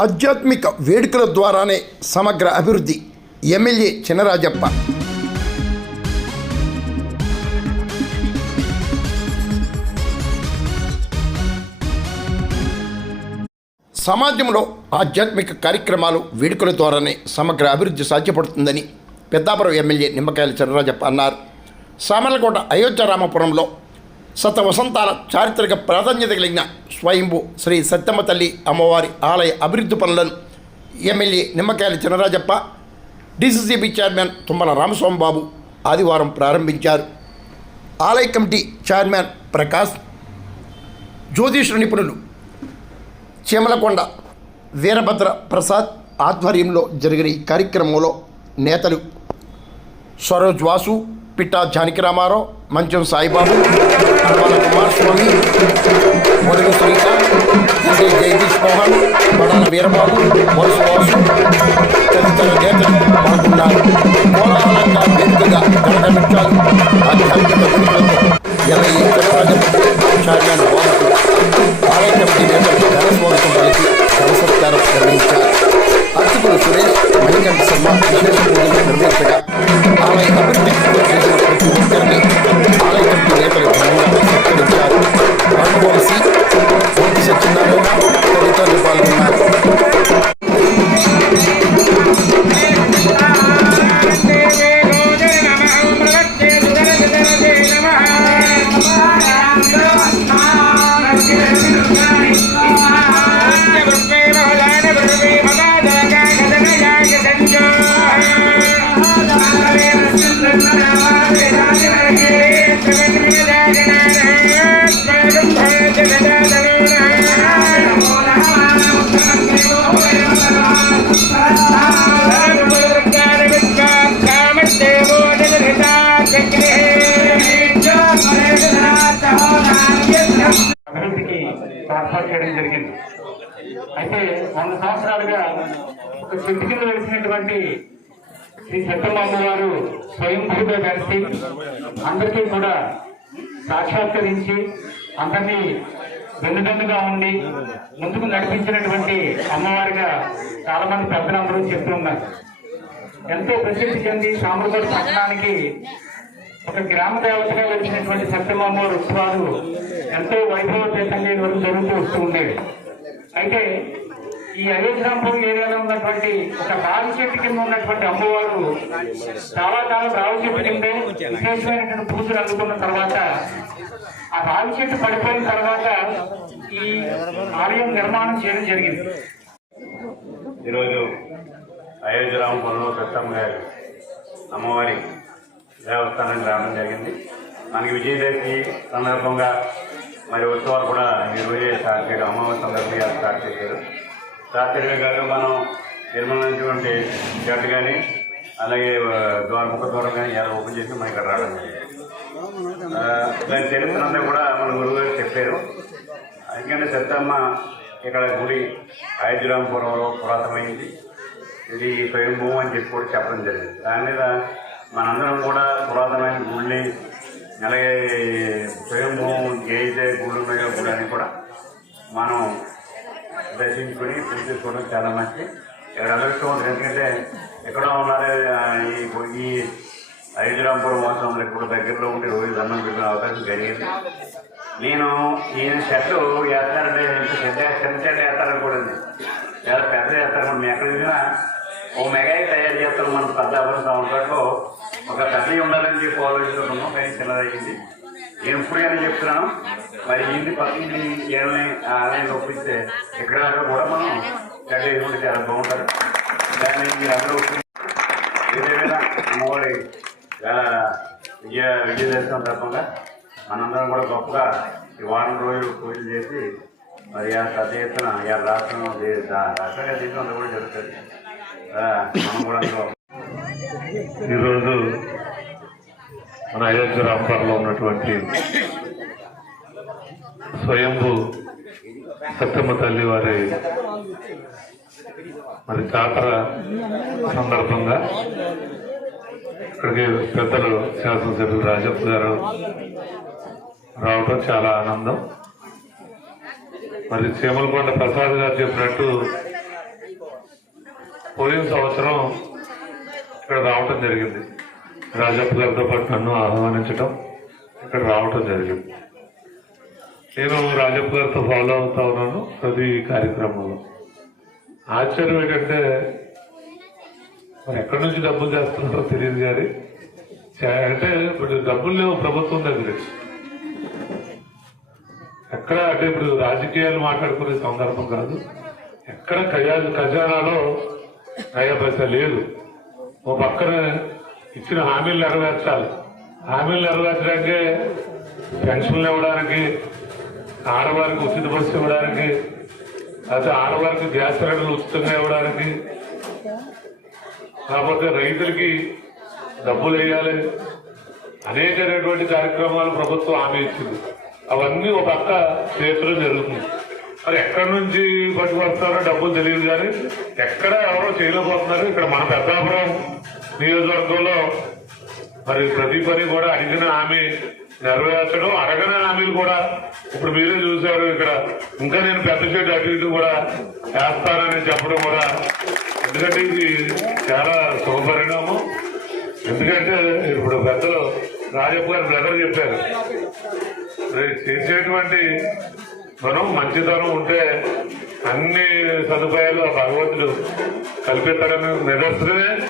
ఆధ్యాత్మిక వేడుకల ద్వారానే సమగ్ర అభివృద్ధి. ఎమ్మెల్యే చినరాజప్ప. సమాజంలో ఆధ్యాత్మిక కార్యక్రమాలు వేడుకల ద్వారానే సమగ్ర అభివృద్ధి సాధ్యపడుతుందని పెద్దాపురం ఎమ్మెల్యే నిమ్మకాయల చినరాజప్ప అన్నారు. సామర్లకోట అయోధ్య రామపురంలో శత వసంతాల చారిత్రక ప్రాధాన్యత కలిగిన స్వయంభూ శ్రీ సత్యమ్మ తల్లి అమ్మవారి ఆలయ అభివృద్ధి పనులను MLA Nimmakayala Chinarajappa, DCCB chairman Tummala రామస్వామిబాబు ఆదివారం ప్రారంభించారు. ఆలయ కమిటీ చైర్మన్ ప్రకాష్, జ్యోతిష నిపుణులు చీమలకొండ వీరభద్ర ప్రసాద్ ఆధ్వర్యంలో జరిగిన ఈ కార్యక్రమంలో నేతలు సరోజ్ వాసు, పిట్టా జానకి రామారావు, మంచం సాయిబాబు, అడవాల కుమారస్వామి, మొదలు శ్రీకాంత్, జగదీష్ మోహన్, బడాల వీరబాబు, వరుస వాసు తదితర నేతలు పాల్గొన్నారు. కోలాహలంగా వేదికగా గణగమించారు. ఆధ్యాత్మిక వేడుకలతో ఎమ్మెల్యే చినరాజప్ప చైర్మన్ బాబు ఆలయ కమిటీ నేతలు ఘనస్వాగతం పలికి ఘనసత్కారం నిర్వహించారు. అర్చకులు సురేష్, మణికంఠ శర్మ విశేష పూజలు నిర్వహించగా ఆలయ అభివృద్ధికి చేసిన ప్రతి ఒక్కరిని ఆలయ కమిటీ నేతలు ఘనంగా సత్కరించారు. రాఘవంశీ, కోటి సత్యనారాయణ తదితరులు పాల్గొన్నారు. అభివృద్ధికి ఏర్పాటు చేయడం జరిగింది. అయితే 100 సంవత్సరాలుగా ఒక చెట్టు కింద వెలిసినటువంటి శ్రీ సత్యమ్మ అమ్మవారు స్వయంభూగా కలిసి అందరికీ కూడా సాక్షాత్కరించి అందరినీ వెన్నుదన్నుగా ఉండి ముందుకు నడిపించినటువంటి అమ్మవారిగా చాలా మంది పెద్దలందరూ చెప్తున్నారు. ఎంతో ప్రసిద్ధి చెంది సామర్లకోట పట్టణానికి ఒక గ్రామ దేవతగా వెలిసినటువంటి సత్యమ్మ అమ్మవారి ఉత్సవాలు ఎంతో వైభవపేతంగా వరకు జరుగుతూ వస్తూ ఉండేవి. అయితే ఈ అయోధ్యరాంపురం ఏరియాలో ఉన్నటువంటి ఒక రావి చెట్టు కింద ఉన్నటువంటి అమ్మవారు చాలా కాలం రావి చెట్టు కిందే విశేషమైనటువంటి పూజలు అందుకున్న తర్వాత ఆ రావి చెట్టు పడిపోయిన తర్వాత ఈ ఆలయం నిర్మాణం చేయడం జరిగింది. ఈరోజు అయోధ్యరాంపురంలో సత్తమ్మ గారి అమ్మవారి దేవస్థానానికి రావడం జరిగింది. మనకి విజయదశమి సందర్భంగా మరి ఉత్సవాలు కూడా ఈరోజే స్టార్ట్ చేయడం, అమ్మవారి సందర్భంగా స్టార్ట్ చేశారు. స్టార్ట్ చేయడమే కాదు, మనం నిర్మలైనటువంటి జట్టు కానీ అలాగే ముఖ ద్వారం కానీ ఎలా ఓపెన్ చేసి మనం ఇక్కడ రావడం జరిగింది. దాని చరిత్ర అంతా కూడా మన గురువు గారు చెప్పారు. ఎందుకంటే సత్తమ్మ ఇక్కడ గుడి అయోధ్యరాంపురంలో పురాతనమైంది. ఇది స్వయంభూ అని చెప్పి కూడా చెప్పడం జరిగింది. దాని మీద మనందరం కూడా పురాతనమైన గుళ్ళని అలాగే స్వయంభూ ఏదైతే గుళ్ళు ఉన్నాయో గుళ్ళని కూడా మనం దర్శించుకొని పూజ చేసుకోవడం చాలా మంచిది. ఇక్కడ అదృష్టం ఉంటుంది. ఎందుకంటే ఎక్కడో ఉన్నారు ఈ అయోధ్యరాంపురం వాసంలో కూడా దగ్గరలో ఉంటే రోజు దండం పెట్టిన అవకాశం జరిగింది. నేను ఈయన షర్టు వేస్తానంటే చిన్న షర్ట్ వేస్తారని కూడా ఉంది, చాలా పెద్ద వేస్తారు. మేము ఎక్కడ చూసినా ఓ మెగాయి తయారు చేస్తాం. మనం పెద్దాపురం సంవత్సరంలో ఒక పెద్దవి ఉండాలని చెప్పి ఆలోచిస్తున్నాం, కానీ చిన్నదయ్యింది. నేను ఎప్పుడైనా చెప్తున్నాను, మరి ఇంటి పక్కన ఏమైనా ఆలయం ఒప్పిస్తే ఎక్కడ కూడా మనం కట్టేసుకుంటే చాలా బాగుంటుంది. దాన్ని మీరు అందరూ ఏదైనా అమ్మవారి విజయదశమి తప్పగా మనందరం కూడా గొప్పగా ఈ వారం రోజులు పూజలు చేసి మరి పెద్ద ఎత్తున రాష్ట్రం రాష్ట్రంగా దేశంలో కూడా జరుగుతుంది. మనం కూడా ఈరోజు మన అయోధ్యరాంపురంలో ఉన్నటువంటి స్వయంభూ సత్యమ్మ తల్లి వారి మరి జాతర సందర్భంగా ఇక్కడికి పెద్దలు శాసనసభ్యులు రాజప్ప గారు రావడం చాలా ఆనందం. మరి చీమలకొండ ప్రసాద్ గారు చెప్పినట్టు పోయిన సంవత్సరం ఇక్కడ రావటం జరిగింది. రాజప్ప గారితో పాటు నన్ను ఆహ్వానించడం, ఇక్కడ రావటం జరిగింది. నేను రాజప్ప గారితో ఫాలో అవుతా ఉన్నాను ప్రతి కార్యక్రమంలో. ఆశ్చర్యం ఏంటంటే మరి ఎక్కడి నుంచి డబ్బులు చేస్తున్నారో తెలియదు కానీ అంటే ఇప్పుడు డబ్బులు లేవు ప్రభుత్వం దగ్గర. ఎక్కడ అంటే ఇప్పుడు రాజకీయాలు మాట్లాడుకునే సందర్భం కాదు. ఎక్కడ ఖజానాలో నయా పైసా లేదు. ఓ పక్కన ఇచ్చిన హామీలు నెరవేర్చాలి. హామీలు నెరవేర్చడానికి పెన్షన్లు ఇవ్వడానికి, ఆడవారికి ఉచిత బస్సు ఇవ్వడానికి, అయితే ఆడవారికి గ్యాస్ సిలిండర్లు ఉచితంగా ఇవ్వడానికి, కాకపోతే రైతులకి డబ్బులు వేయాలి, అనేకమైనటువంటి కార్యక్రమాలు ప్రభుత్వం హామీ ఇచ్చింది. అవన్నీ ఒక పక్క చేతిలో జరుగుతుంది. మరి ఎక్కడి నుంచి పట్టుకొస్తారో డబ్బులు తెలియదు కానీ ఎక్కడ ఎవరో చేయలేకపోతున్నారు. ఇక్కడ మన పెద్దాపురం నియోజకవర్గంలో మరి ప్రతి పని కూడా అడిగిన హామీ నెరవేర్చడం, అడగని హామీలు కూడా ఇప్పుడు మీరే చూశారు. ఇక్కడ ఇంకా నేను పెద్ద చెట్టు అటు ఇటు కూడా వేస్తానని చెప్పడం కూడా, ఎందుకంటే ఇది చాలా శుభపరిణామం. ఎందుకంటే ఇప్పుడు పెద్దలు రాజప్ప గారు బ్రదర్ చెప్పారు, చేసేటువంటి మనం మంచితనం ఉంటే అన్ని సదుపాయాలు భగవంతుడు కల్పిస్తాడని నిదర్శనమే